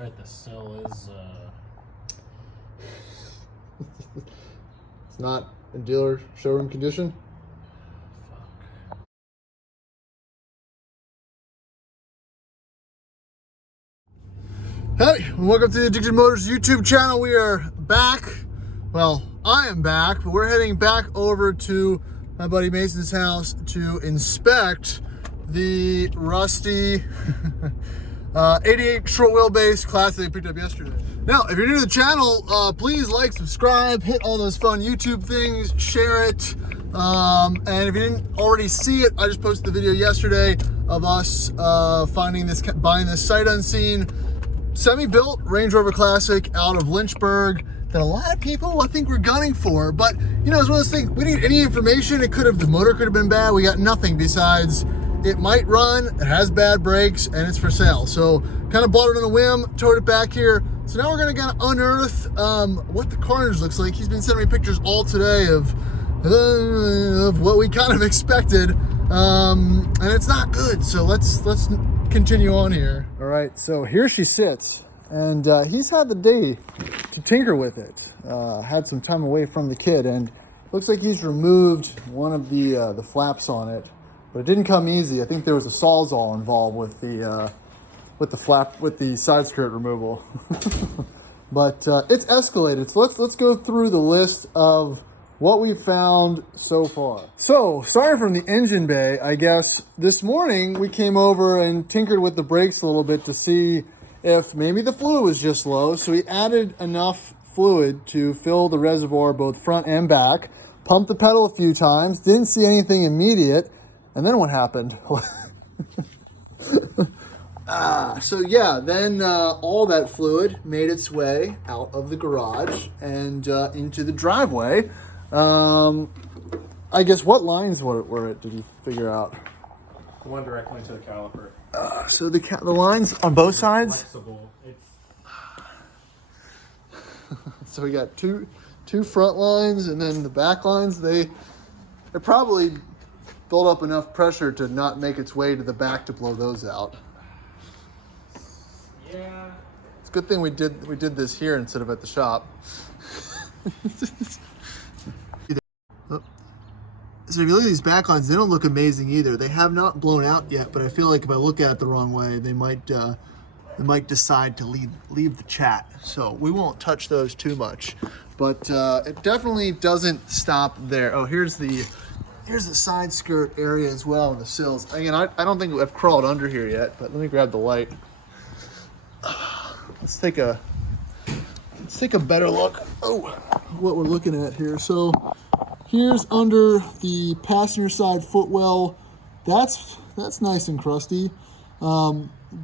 right, the sill is It's not in dealer showroom condition. Hey, welcome to the Addicted Motors YouTube channel. We are back. Well, I am back, but we're heading back over to my buddy Mason's house to inspect the rusty 88 short wheelbase class that I picked up yesterday. Now, if you're new to the channel, please like, subscribe, hit all those fun YouTube things, share it. And if you didn't already see it, I just posted the video yesterday of us buying this sight unseen semi-built Range Rover Classic out of Lynchburg that a lot of people I think were gunning for. But you know, it's one of those things, we didn't get any information. The motor could have been bad. We got nothing besides it might run, it has bad brakes, and it's for sale. So kind of bought it on a whim, towed it back here. So now we're gonna kind of unearth what the carnage looks like. He's been sending me pictures all today of what we kind of expected, and it's not good. So let's continue on here. All right, so here she sits, and he's had the day to tinker with it. Had some time away from the kid, and looks like he's removed one of the flaps on it, but it didn't come easy. I think there was a Sawzall involved with the side skirt removal. But it's escalated. So let's go through the list of what we found so far. So, starting from the engine bay, I guess this morning we came over and tinkered with the brakes a little bit to see if maybe the fluid was just low. So we added enough fluid to fill the reservoir both front and back, pumped the pedal a few times, didn't see anything immediate, and then what happened? So yeah, then all that fluid made its way out of the garage and into the driveway. I guess what lines were it, did you figure out? the one directly to the caliper. So the lines on both sides? Flexible. So we got two front lines, and then the back lines, they probably built up enough pressure to not make its way to the back to blow those out. Yeah. It's a good thing we did this here instead of at the shop. So if you look at these back lines, they don't look amazing either. They have not blown out yet, but I feel like if I look at it the wrong way, they might decide to leave the chat. So we won't touch those too much, but it definitely doesn't stop there. Oh, here's the side skirt area as well, and the sills. Again, I don't think I've crawled under here yet, but let me grab the light. Let's take a better look. Oh, what we're looking at here. So here's under the passenger side footwell. That's nice and crusty.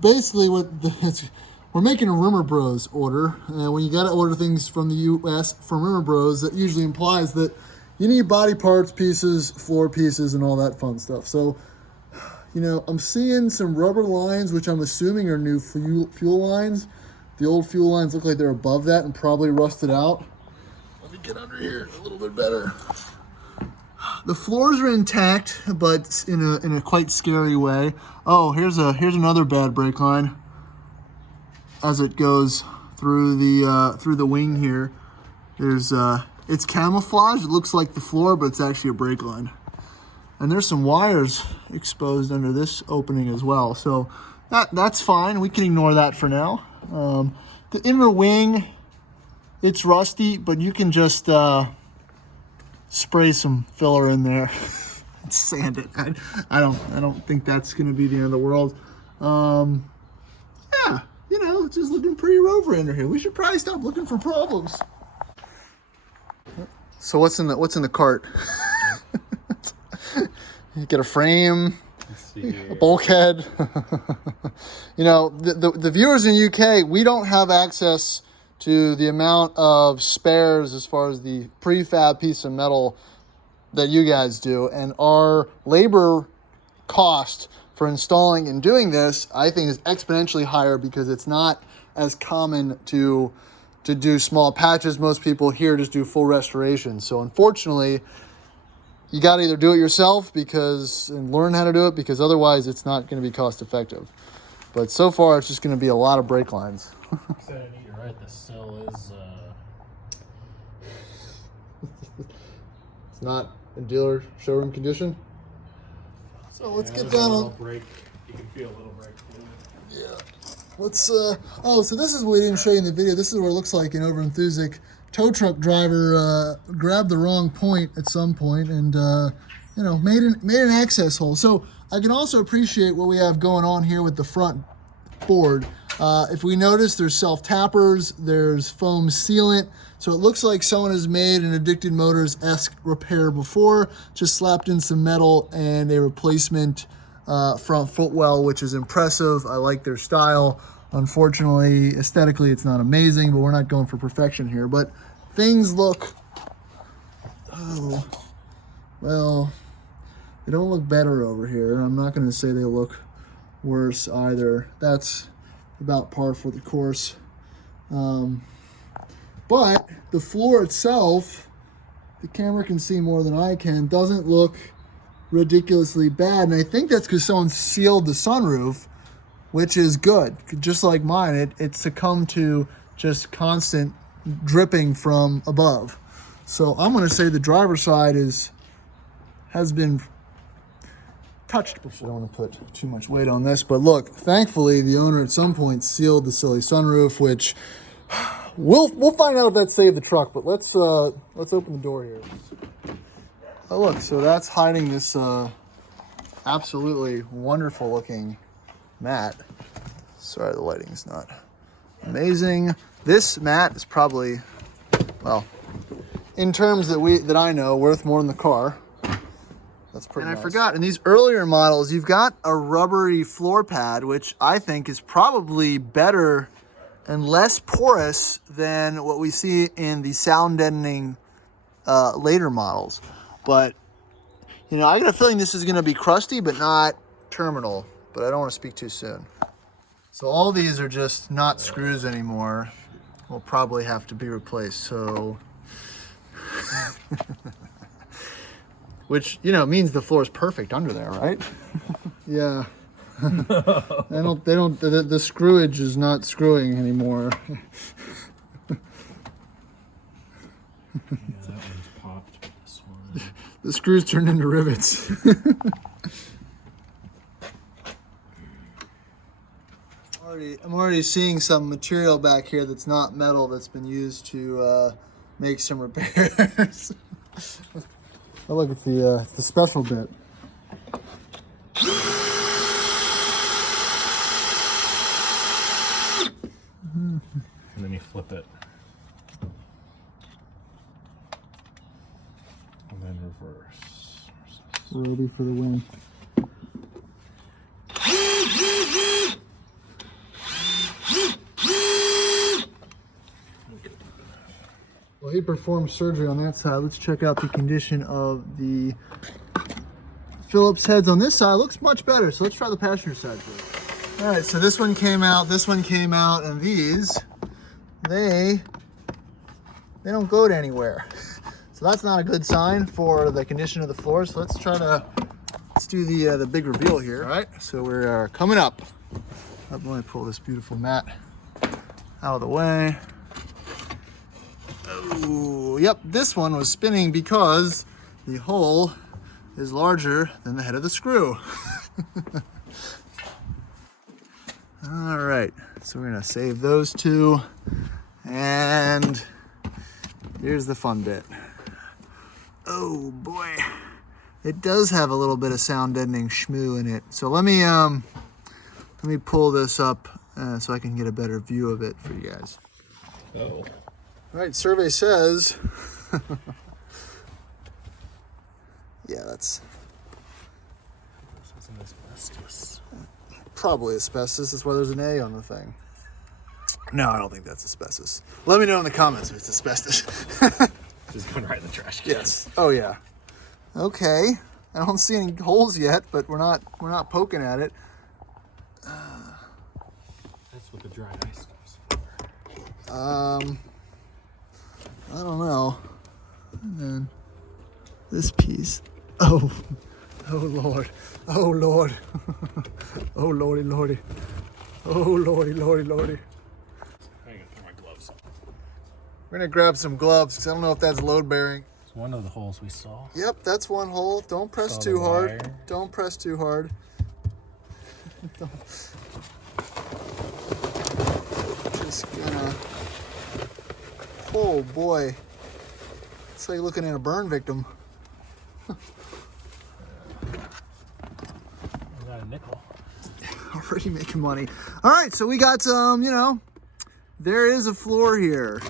Basically, we're making a Rimmer Bros order. When you got to order things from the U.S. from Rimmer Bros, that usually implies that you need body parts, pieces, floor pieces, and all that fun stuff. So, you know, I'm seeing some rubber lines, which I'm assuming are new fuel lines. The old fuel lines look like they're above that and probably rusted out. Let me get under here a little bit better. The floors are intact, but in a quite scary way. Oh, here's another bad brake line as it goes through the wing here. There's it's camouflage. It looks like the floor, but it's actually a brake line. And there's some wires exposed under this opening as well. So that's fine. We can ignore that for now. The inner wing, it's rusty, but you can just spray some filler in there and sand it. I don't think that's gonna be the end of the world. Yeah, you know, it's just looking pretty Rover under here. We should probably stop looking for problems. So what's in the cart? You get a frame, a bulkhead. You know, the viewers in the UK, we don't have access to the amount of spares as far as the prefab piece of metal that you guys do. And our labor cost for installing and doing this, I think, is exponentially higher because it's not as common to do small patches. Most people here just do full restoration. So unfortunately, you got to either do it yourself and learn how to do it, because otherwise it's not going to be cost effective. But so far, it's just going to be a lot of brake lines. You're right, the sill is It's not in dealer showroom condition. So let's get down on. Brake. You can feel a little brake fluid. Yeah. Let's oh, so this is what we didn't show you in the video. This is what it looks like in Over Enthusiastic. Tow truck driver grabbed the wrong point at some point and you know, made an access hole. So I can also appreciate what we have going on here with the front board. If we notice, there's self-tappers, there's foam sealant. So it looks like someone has made an Addicted Motors-esque repair before, just slapped in some metal and a replacement front footwell, which is impressive. I like their style. Unfortunately, aesthetically, it's not amazing, but we're not going for perfection here. But things look, oh, well, they don't look better over here. I'm not going to say they look worse either. That's about par for the course. But the floor itself, the camera can see more than I can, doesn't look ridiculously bad. And I think that's because someone sealed the sunroof, which is good. Just like mine, it succumbed to just constant dripping from above. So I'm going to say the driver's side has been touched before. I don't want to put too much weight on this, but look, thankfully the owner at some point sealed the silly sunroof, which we'll find out if that saved the truck. But let's open the door here. Oh look, so that's hiding this absolutely wonderful looking mat. Sorry, the lighting's not amazing. This mat is probably, well, in terms that I know, worth more than the car. That's pretty nice. I forgot, in these earlier models, you've got a rubbery floor pad, which I think is probably better and less porous than what we see in the sound deadening later models. But, you know, I got a feeling this is going to be crusty, but not terminal. But I don't want to speak too soon. So all these are just not screws anymore. Will probably have to be replaced. So, which, you know, means the floor is perfect under there, right? Yeah. The screwage is not screwing anymore. Yeah, that one's popped. This one. The screws turned into rivets. I'm already seeing some material back here that's not metal that's been used to make some repairs. Oh look, it's the special bit. And then you flip it. And then reverse. Ready for the win. Well, he performed surgery on that side. Let's check out the condition of the Phillips heads on this side. Looks much better. So let's try the passenger side first. All right, so this one came out, and these, they don't go to anywhere. So that's not a good sign for the condition of the floor. So let's do the big reveal here. All right, so we're coming up. Let me pull this beautiful mat out of the way. Oh, yep, this one was spinning because the hole is larger than the head of the screw. All right, so we're gonna save those two, and here's the fun bit. Oh boy, it does have a little bit of sound deadening schmoo in it. So let me pull this up so I can get a better view of it for you guys. Oh. All right, survey says, yeah, that's Some asbestos. probably asbestos. That's why there's an A on the thing. No, I don't think that's asbestos. Let me know in the comments if it's asbestos. Just going right in the trash can. Yes. Oh yeah. Okay. I don't see any holes yet, but we're not poking at it. That's what the dry ice goes for. I don't know. And then this piece. Oh Lord. Oh Lord. Oh Lordy. Oh Lordy. We're gonna grab some gloves because I don't know if that's load bearing. It's one of the holes we saw. Yep, that's one hole. Don't press Saw too the hard. wire. Don't press too hard. Just gonna. Oh boy, it's like looking at a burn victim. I got a nickel. Already making money. All right, so we got some. You know, there is a floor here.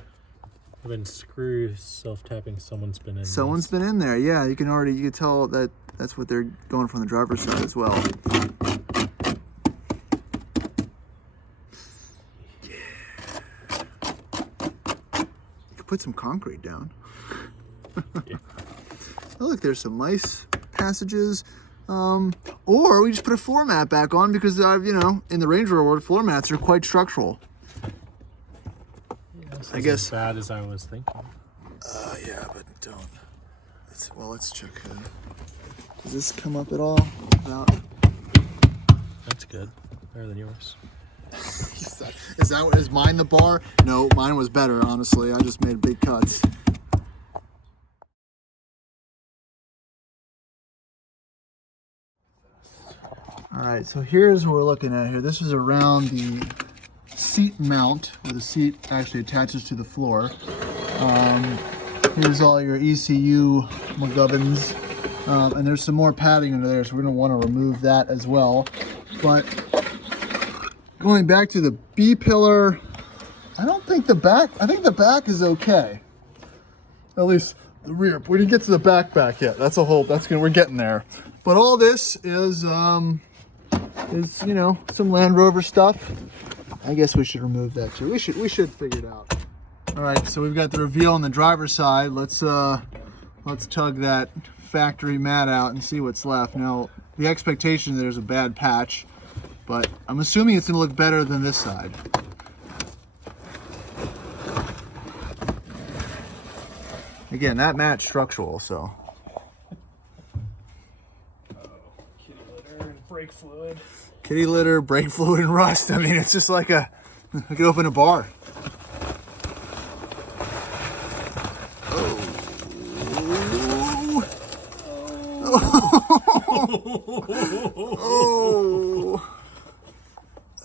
I've been screw self-tapping. Someone's been in. Someone's been in there. Yeah, you can tell that that's what they're going from the driver's side as well. Put some concrete down. Yeah. Oh, look, there's some nice passages. Or we just put a floor mat back on because you know, in the Range Rover world, floor mats are quite structural. Yeah, this I is guess as bad as I was thinking. Yeah, but don't. Let's check. Does this come up at all? About... That's good. Better than yours. Is mine the bar? No, mine was better, honestly. I just made big cuts. All right, so here's what we're looking at here. This is around the seat mount, where the seat actually attaches to the floor. Here's all your ECU McGubbins, and there's some more padding under there, so we're gonna want to remove that as well. But going back to the B pillar, I think the back is okay. At least the rear. We didn't get to the back yet. We're getting there. But all this is you know, some Land Rover stuff. I guess we should remove that too. We should figure it out. All right, so we've got the reveal on the driver's side. Let's tug that factory mat out and see what's left. Now, the expectation is there's a bad patch, but I'm assuming it's gonna look better than this side. Again, that mat's structural, so. Kitty litter and brake fluid. Kitty litter, brake fluid, and rust. I mean, it's just like I could open a bar.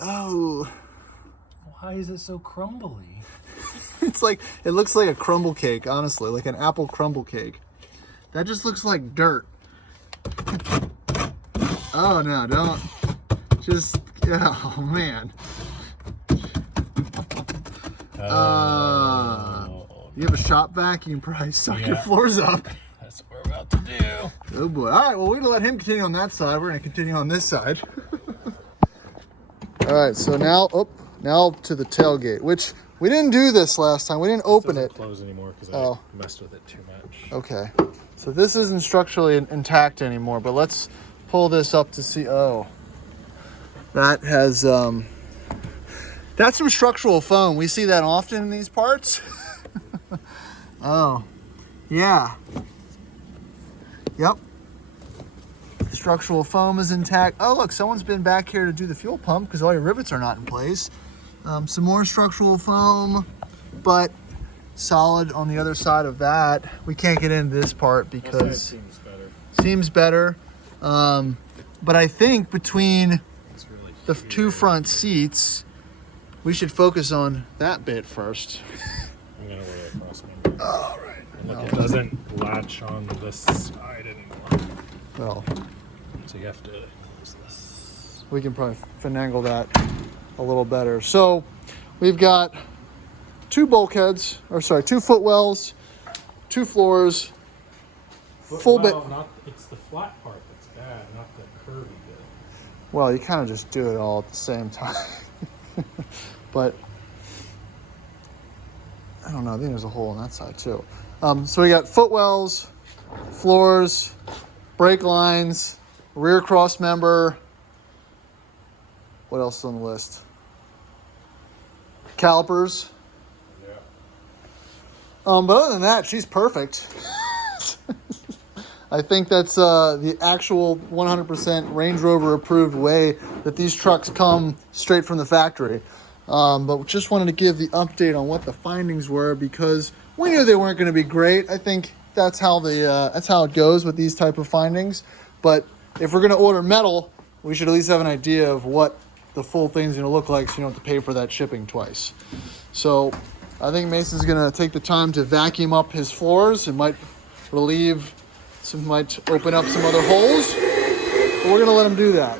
Oh. Why is it so crumbly? It's like, it looks like a crumble cake, honestly, like an apple crumble cake. That just looks like dirt. Oh no, don't. Just, oh man. You have a shop vac, you can probably suck your floors up. That's what we're about to do. Oh boy. All right, well, we're gonna let him continue on that side. We're gonna continue on this side. All right, so now to the tailgate, which we didn't do this last time. We didn't open it. Close anymore because I messed with it too much. Okay, so this isn't structurally intact anymore, but let's pull this up to see. Oh, that has that's some structural foam. We see that often in these parts. Oh, yeah. Yep. Structural foam is intact. Oh, look, someone's been back here to do the fuel pump because all your rivets are not in place. Some more structural foam, but solid on the other side of that. We can't get into this part because it seems better. But I think between really the two front seats, we should focus on that bit first. I'm gonna lay it across my mirror. All right. Look, it doesn't latch on this side anymore. Well, So you have to close this. we can probably finagle that a little better. So we've got two bulkheads, or sorry, two footwells, two floors, full bit. It's the flat part that's bad, not the curvy bit. Well, you kind of just do it all at the same time. But I don't know, I think there's a hole on that side too. So we got footwells, floors, brake lines, rear cross member. What else is on the list? Calipers. Yeah. But other than that, she's perfect. I think that's the actual 100% Range Rover approved way that these trucks come straight from the factory. but just wanted to give the update on what the findings were because we knew they weren't going to be great. I think that's how it goes with these type of findings. But if we're going to order metal, we should at least have an idea of what the full thing's going to look like, so you don't have to pay for that shipping twice. So I think Mason's going to take the time to vacuum up his floors. It might might open up some other holes, but we're going to let him do that.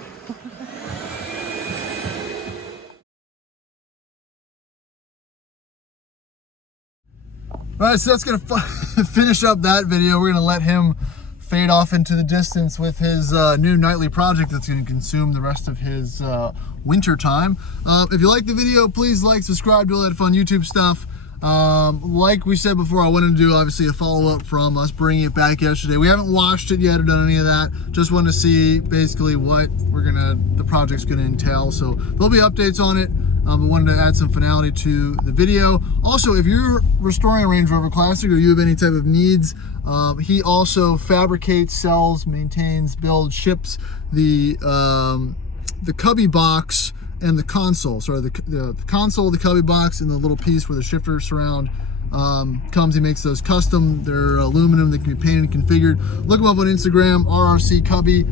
All right, so that's going to finish up that video. We're going to let him fade off into the distance with his new nightly project that's going to consume the rest of his winter time. If you like the video, please like, subscribe, do all that fun YouTube stuff. Like we said before, I wanted to do obviously a follow-up from us bringing it back yesterday. We haven't watched it yet or done any of that. Just wanted to see basically what the project's going to entail. So there'll be updates on it. We wanted to add some finality to the video. Also, if you're restoring a Range Rover Classic or you have any type of needs, he also fabricates, sells, maintains, builds, ships the cubby box and the console. Sorry, the console, the cubby box, and the little piece where the shifter surround comes. He makes those custom. They're aluminum. They can be painted and configured. Look him up on Instagram, RRC Cubby.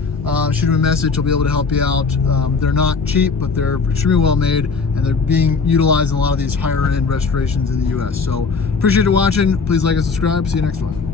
Shoot him a message. He'll be able to help you out. They're not cheap, but they're extremely well made, and they're being utilized in a lot of these higher end restorations in the US. So appreciate you watching. Please like and subscribe. See you next one.